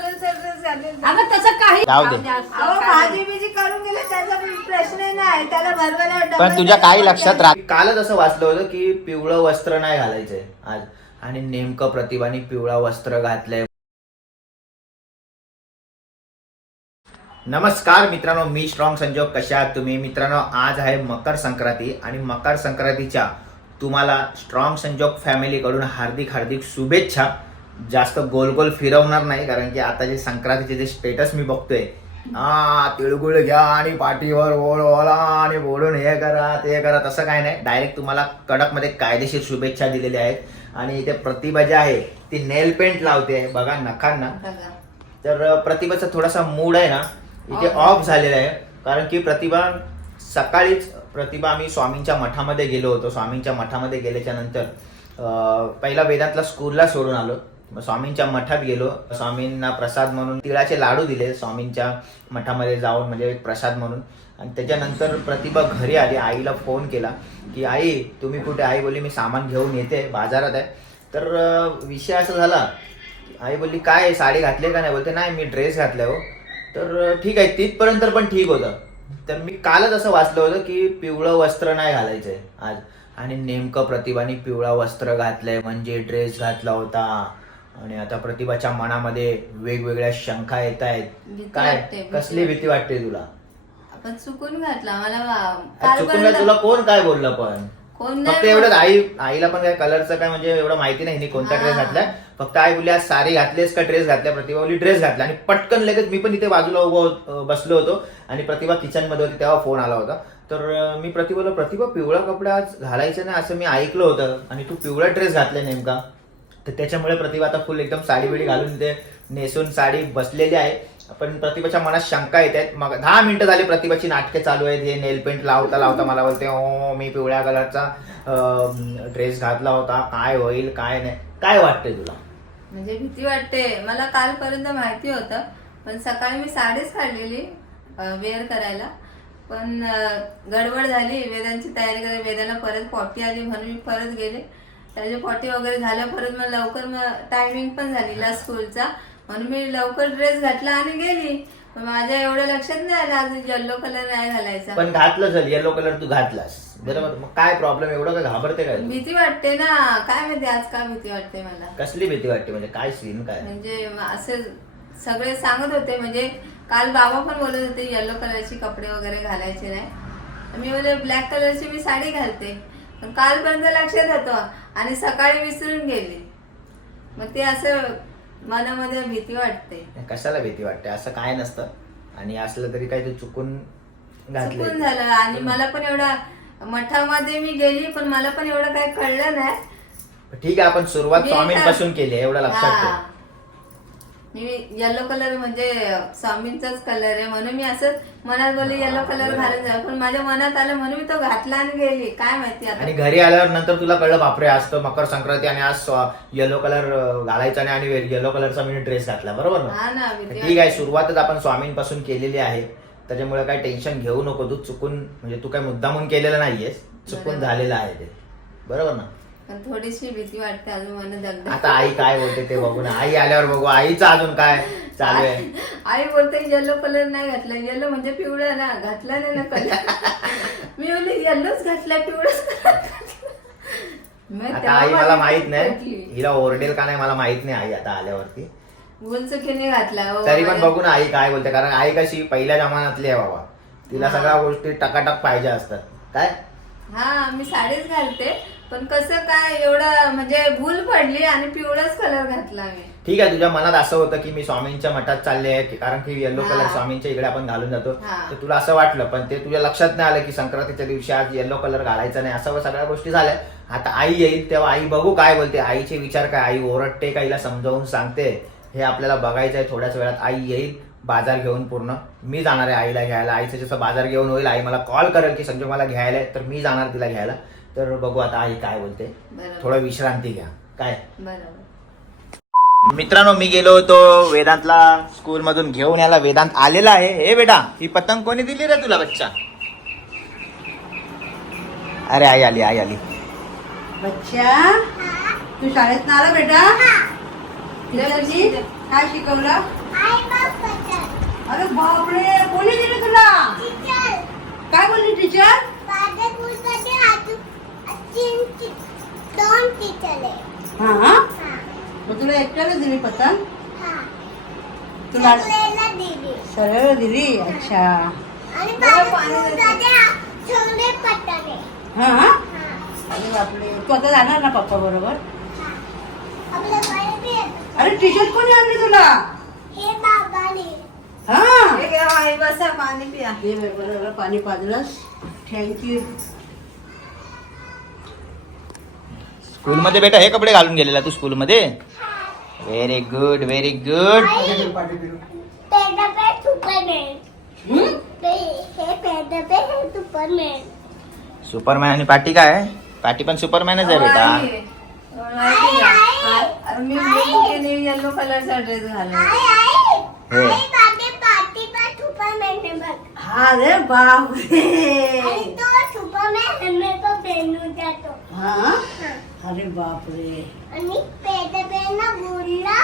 अगं तसं काही जाऊ दे. अहो भाजी बिजी करून गेले त्याचा प्रश्न नाही. त्याला भरवायला पण तुझ्या काही लक्षात राह कालच असं वाचलं होतं की पिवळं वस्त्र नाही घालायचंय आज. आणि नेमकं प्रतिभाने पिवळा वस्त्र घातलंय. नमस्कार मित्रांनो मी स्ट्रॉंग संजोग. कशा आहात तुम्ही? मित्रांनो आज आहे मकर संक्रांती आणि मकर संक्रांतीच्या तुम्हाला स्ट्रॉंग संजोग फॅमिलीकडून हार्दिक हार्दिक शुभेच्छा. जास्त गोल गोल फिरवणार नाही कारण की आता जे संक्रांतीचे जे स्टेटस मी बघतोय हा तिळगुळ घ्या आणि पाठीवर ओळ ओला आणि बोलून हे करा ते करा तसं काय नाही. डायरेक्ट तुम्हाला कडकमध्ये कायदेशीर शुभेच्छा दिलेल्या आहेत. आणि इथे प्रतिभा जी आहे ती नेल पेंट लावते बघा नखांना. तर प्रतिभाचा थोडासा मूड आहे ना इथे ऑफ झालेला आहे. कारण की प्रतिभा सकाळीच प्रतिभा आम्ही स्वामींच्या मठामध्ये गेलो होतो. स्वामींच्या मठामध्ये गेल्याच्यानंतर पहिला वेदांतला स्कूलला सोडून आलो. मग स्वामींच्या मठात गेलो. स्वामींना प्रसाद म्हणून तिळाचे लाडू दिले. स्वामींच्या मठामध्ये जाऊन म्हणजे एक प्रसाद म्हणून. आणि त्याच्यानंतर प्रतिभा घरी आली. आईला फोन केला की आई तुम्ही कुठे? आई बोलली मी सामान घेऊन येते. बाजारात आहे. तर विषय असा झाला आई बोलली काय साडी घातली का नाही? बोलते नाही मी ड्रेस घातलाय हो. तर ठीक आहे. तिथपर्यंत पण ठीक होतं. तर मी कालच असं वाचलं होतं की पिवळं वस्त्र नाही घालायचंय आज. आणि नेमकं प्रतिभाने पिवळा वस्त्र घातलंय म्हणजे ड्रेस घातला होता. आणि आता प्रतिभाच्या मनामध्ये वेगवेगळ्या शंका येत आहेत. काय? कसली भीती वाटते. तुला? आपण चुकून घातला मला चुकून तुला कोण काय बोललं पण? फक्त नाही एवढंच आई आईला पण काय कलरचं काय म्हणजे एवढं माहिती नाही कोणता. ड्रेस घातलाय. फक्त आई बोलली आज साडी घातलीस का ड्रेस घातल्या? प्रतिभा बोलली ड्रेस घातला. आणि पटकन लगेच मी पण इथे बाजूला उभं बसलो होतो. आणि प्रतिभा किचनमध्ये होती तेव्हा फोन आला होता. तर मी प्रतिभाला प्रतिभा पिवळा कपडा आज घालायचा नाही असं मी ऐकलं होतं. आणि तू पिवळा ड्रेस घातलाय नेमका. तर त्याच्यामुळे प्रतिभा आता फुल एकदम साडी बिडी घालून ते नेसून साडी बसलेली आहे. पण प्रतिभाच्या मनात शंका येत आहेत. मग दहा मिनिटं झाली प्रतिभाची नाटके चालू आहेत. हे नेल पेंट लावता लावता मला बोलते ओ मी पिवळ्या कलरचा ड्रेस घातला होता. काय होईल काय नाही. काय वाटतंय तुला? म्हणजे भीती वाटते. मला कालपर्यंत माहिती होतं पण सकाळी मी साडीच काढलेली वेअर करायला. पण गडबड झाली. वेदांची तयारी करायला वेदाला परत पॉटी आली म्हणून मी परत गेले. त्याची पॉटी वगैरे झाल्या परत मग लवकर मग टायमिंग पण झाली ला स्कूलचा म्हणून मी लवकर ड्रेस घातला आणि गेली. पण माझ्या एवढं लक्षात नाही आलं आज येल्लो कलर नाही घालायचा. पण घातलं चल येलो कलर तू घातलास. बरोबर? मग काय प्रॉब्लेम एवढं काय घाबरते काय तू? भीती वाटते ना. काय माहिती आज का भीती वाटते मला? कसली भीती वाटते? म्हणजे काय सीन काय? म्हणजे असे सगळे सांगत होते. म्हणजे काल बाबा पण बोलत होते येलो कलरचे कपडे वगैरे घालायचे नाही. मी बोले ब्लॅक कलरची मी साडी घालते. कालपर्यंत लक्षात होतं आणि सकाळी विसरून गेले. मग ते असं मनामध्ये भीती वाटते. कशाला भीती वाटते? असं काय नसतं. आणि असलं तरी काय तू चुकून घातले चुकून झालं. आणि मला पण एवढा मठामध्ये मी गेली पण मला पण एवढं काही कळलं नाही. ठीक आहे आपण सुरुवात मी स्वामींपासून केली आहे एवढं लक्षात हा. मी येलो कलर म्हणजे स्वामींचाच कलर आहे. म्हणून मी असं मनात बोलले येलो कलर घालून जा. पण माझ्या मनात आलं म्हणून मी तो घातला आणि गेली. काय माहिती आणि आता घरी आल्यावर नंतर तुला कळलं बापरे आज तर मकर संक्रांती आणि आज येलो कलर घालायचा नाही आणि येलो कलरचा मी ड्रेस घातला. बरोबर ना? हा ना ठीक आहे सुरुवातच आपण स्वामींपासून केलेली आहे. त्याच्यामुळे काही टेन्शन घेऊ नको तू चुकून म्हणजे तू काय मुद्दामून केलेलं नाहीयेस. चुकून बरोबर. झालेलं आहे ते. बरोबर ना? पण थोडीशी भीती वाटते अजून दगदग आता आई काय बोलते ते बघू ना आई आल्यावर बघू. आईचं अजून काय चालू आहे? आई बोलते येलो कलर नाही घातला. येलो म्हणजे पिवळा ना. घातला नाही ना कलर मी बोलले येल्लोच घातला पिवळाच आता आई मला माहीत नाही. हिला ओरडेल का नाही मला माहीत नाही आई आता आल्यावरती. भूल चुकीने घातला हो तरी पण बघू ना आई काय बोलते. कारण आई कशी पहिल्या जमान्यातली आहे बाबा. तिला सगळ्या गोष्टी टकाटक पाहिजे असतात. काय? हा मी साडीच घालते. पण कसं काय एवढं म्हणजे भूल पडली आणि पिवळाच कलर घातला मी. ठीक आहे तुझ्या मनात असं होतं की मी स्वामींच्या मठात चालले आहे कारण की येलो कलर हा. स्वामींच्या इकडे आपण घालून जातो. हा. तर तुला असं वाटलं पण ते तुझ्या लक्षात नाही आलं की संक्रांतीच्या दिवशी आज येलो कलर घालायचा नाही असं सगळ्या गोष्टी झाल्या. आता आई येईल तेव्हा आई बघू काय बोलते. आईचे विचार काय? आई ओरडते का हिला समजावून सांगते. हे आपल्याला बघायचं आहे थोड्याच वेळात आई येईल बाजार घेऊन पूर्ण. मी जाणार आहे आईला घ्यायला. आईचं जसं बाजार घेऊन होईल आई मला कॉल करेल की संजय मला घ्यायला आहे, तर मी जाणार तिला घ्यायला. तर बघू आता आई काय बोलते. थोडं विश्रांती घ्या. काय? बरोबर. मित्रांनो मी गेलो होतो वेदांतला स्कूल मधून घेऊन याला वेदांत आलेला आहे. हे बेटा ही पतंग कोणी दिली रे तुला बच्चा? अरे आई आली आई आली. बच्चा तू शाळेत ना आला बेटा? काय शिकवलं? अरे बापरे कोणी दिली तुला. काय बोलली टीचर दोन टीचर आहे हा? हा. मग तुला एकट्याला दिली पतंग? हा. तुला सरळ दिली. अच्छा. हा हा? अरे बापरे. तू आता जाणार ना पप्पा बरोबर. अरे टी शर्ट कोणी आणली तुला? हे हा. हे बसा पाणी पिया. ये बरोबर बरोबर पाणी पाजलंस. थँक्यू स्कूलमध्ये बेटा हे कपडे घालून गेलेला तू स्कूलमध्ये? Very good very good superman. पे हे पेदा पे हे सुपरमॅन. सुपरमॅन आणि पाटी काय? पाटी पण सुपरमॅनच आहे बेटा. आई आई अरे मी ब्लू येलो कलरचा ड्रेस घालून. आई आई. हो. आई बाबे पार्टी पे सुपरमॅन आहे बघ. अरे बापरे. आणि तो सुपरमॅन हमें को बेनू जातो हा? हा. अरे बापरे. आणि पेदा पे ना बोलला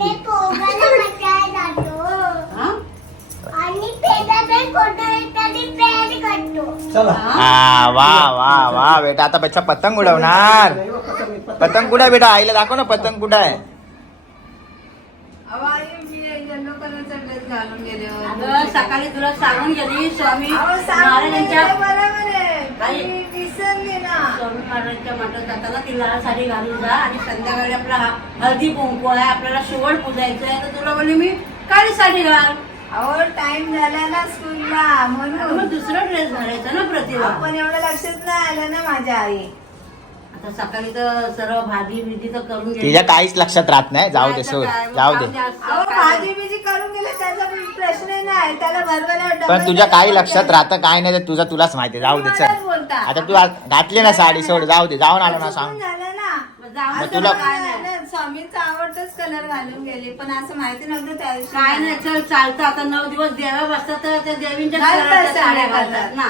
ते पोगाला जातो हा? आणि पेदा पे कोणता तरी करतो हा? वा वा वा बेटा आता बच्चा पतंग उडवणार. पतंग कुठे आहे बेटा? आईला दाखव ना पतंग कुठे आहे. अगं सकाळी तुला सांगून गेली स्वामी. महाराजांच्या बरोबर आहे आई. मी विसरले ना स्वामी महाराजांच्या मठात जाताना ती लाल साडी घालून जा आणि संध्याकाळी आपला हळदी कुंकू आहे आपल्याला शिवड पुजायचं आहे. तर तुला बोलली मी काळी साडी घाल. अहो टाइम झाला ना स्कूलला म्हणून. मग दुसरा ड्रेस घालायचा ना प्रतिभा. आपण एवढं लक्षात नाही आलं ना माझ्या आई. सकाळी तर सर्व भाजी बिजी तर करून गेली. तिच्या काहीच लक्षात राहत नाही. जाऊ दे तर सोड. काय, मग जाऊ दे. असतं, अहो काय भाजी बिजी करून गेले त्याचा प्रश्न नाही. त्याला भरवायला पण तुझ्या काही लक्षात राहतं काय नाही ते तुझं तुलाच माहिती जाऊ दे मलाच चल बोलता. आता तू घातली ना साडी सोड. जाऊ दे जाऊन आलो ना सांग. झालं ना. मग जाऊ मग दे, तुला- काय नाही. नाही, स्वामींचा आवडतच कलर घालून गेले पण असं माहिती नव्हतं त्या दिवशी. काय नाही चल चालतं. आता नऊ दिवस देवा बसतात तर त्या देवींच्या घालतात कलरच्या साड्या साड्या घालतात. ना.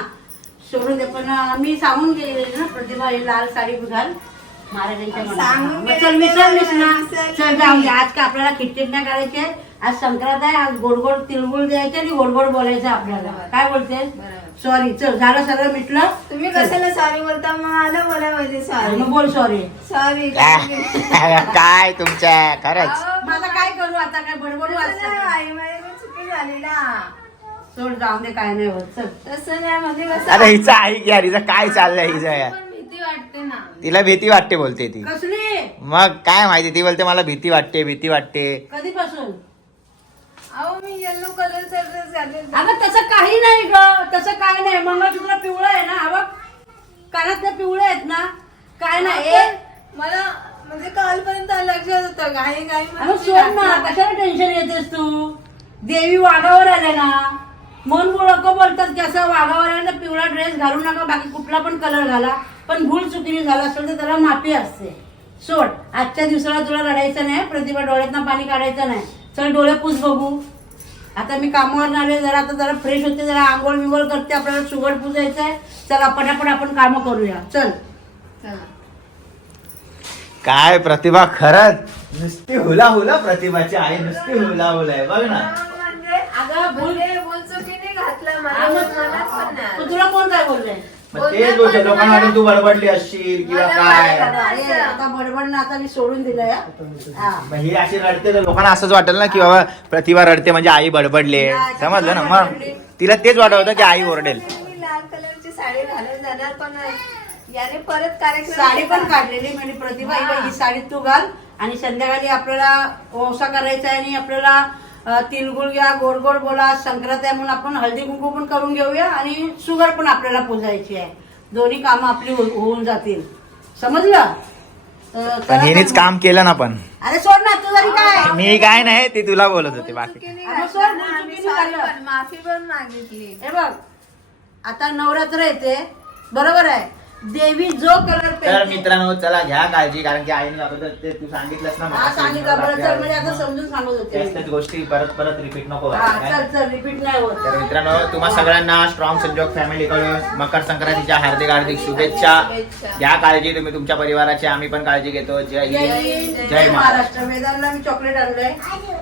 सोडून दे. पण मी सांगून गेले ना प्रतिभा ही लाल साडी घाल महाराजांच्या मनात. चल विसरलीस ना विसरली. चल. जाऊ दे. आज का आपल्याला किटकिट नाही करायचे? आज संक्रांत आहे आज गोड गोड तिळगुळ द्यायचे आणि गोड गोड बोलायचं आपल्याला. काय बोलते बरोबर. सॉरी चल झालं सगळं मिटलं. तुम्ही कशाला सॉरी बोलता? मग मला बोला म्हणजे सॉरी मग बोल सॉरी सॉरी काय तुमच्या खरंच. मग आता काय करू? आता काय बडबडू असतं आई माझी चुकी झाली ना. सोड जाऊ दे काय नाही होत चल. तसं नाही म्हणजे बस अरे हिचं ऐक यार हिचं काय चाललंय हिचं यार पण भीती वाटते ना. तिला भीती वाटते बोलते ती. कसली? मग काय माहिती ती बोलते मला भीती वाटते भीती वाटते. कधीपासून? अहो मी येलो कलरचा ड्रेस घातले अगं तसं काही नाही ग तसं काय नाही. मंगळसूत्र पिवळं आहे ना हा बघ. कानात ते पिवळे आहेत ना काय नाही ए, मला म्हणजे कालपर्यंत लक्षात होतं घाई घाई अगं सोड ना कशाला टेन्शन येतेस तू? देवी वाघावर आले ना. मन लोक बोलतात की असं ना पिवळा ड्रेस घालू नका बाकी कुठला पण कलर घाला. पण भूल चुकीने झाला असेल तर त्याला माफी असते. सोड आजच्या दिवसाला तुला रडायचं नाही प्रतिभा डोळ्यातनं पाणी काढायचं नाही. चल डोळे पूस बघू. आता मी कामावर आले जरा आता जरा फ्रेश होते जरा आंघोळ बिंघोळ करते आपल्याला शुगर पुजायचं आहे चला पटापट आपण कामं करूया. चल. काय प्रतिभा खरंच? नुसती हुला हुला प्रतिभाची आई नुसती हुला हुला आहे बघ ना. म्हणजे घातलं मला मलाच पण तुला कोण काय बोललंय? मग तेच बोलते लोकांना तू बडबडली असशील किंवा काय. अरे, आता बडबड आता मी सोडून दिलंय. हा. मग ही अशी रडते तर लोकांना असंच वाटेल ना की बाबा प्रतिभा रडते म्हणजे आई बडबडले. समजलं ना? मग. तिला तेच वाटत होतं की आई ओरडेल. मी लाल कलरची साडी घालून जाणार पण याने परत कार्यक्रम साडी पण काढलेली म्हणजे प्रतिभा ही. बाई, ही साडी तू घाल आणि संध्याकाळी आपल्याला ओसा करायचा आहे आणि आपल्याला घ्या गोड गोड बोला संक्रांत आहे म्हणून आपण हळदी कुंकू पण करून घेऊया आणि शुगर पण आपल्याला पुजायची आहे. दोन्ही कामं आपली हो- होऊन जातील. समजलं? तर पण हिनेच काम केलं ना पण. अरे सोड ना तू जरी काय? मी काय नाही ती तुला बोलत होती बाकी. चुकीने अगं, घातलं सोड, ना, भूल आम्ही चुकीने sorry घातलं. पण माफी पण मागितली. हे बघ आता नवरात्र येते बरोबर आहे. देवी जो कलर तर पेंट मित्रांनो चला घ्या काळजी कारण की आईने अगोदर ते तू सांगितलंस ना हा सांगितलं बरं चल म्हणजे आता समजून सांगत होते तेच गोष्टी परत परत रिपीट नको हा व्हायला, चल काय? चल रिपीट नाही होत. तर मित्रांनो तुम्हा सगळ्यांना स्ट्रॉंग संजोग फॅमिलीकडून मकर संक्रांतीच्या हार्दिक हार्दिक शुभेच्छा. शुभेच्छा. घ्या काळजी तुम्ही तुमच्या परिवाराची आम्ही पण काळजी घेतो. जय जय हिंद हिंद जय जय महाराष्ट्र. वेदांना मी चॉकलेट आणलंय. आणि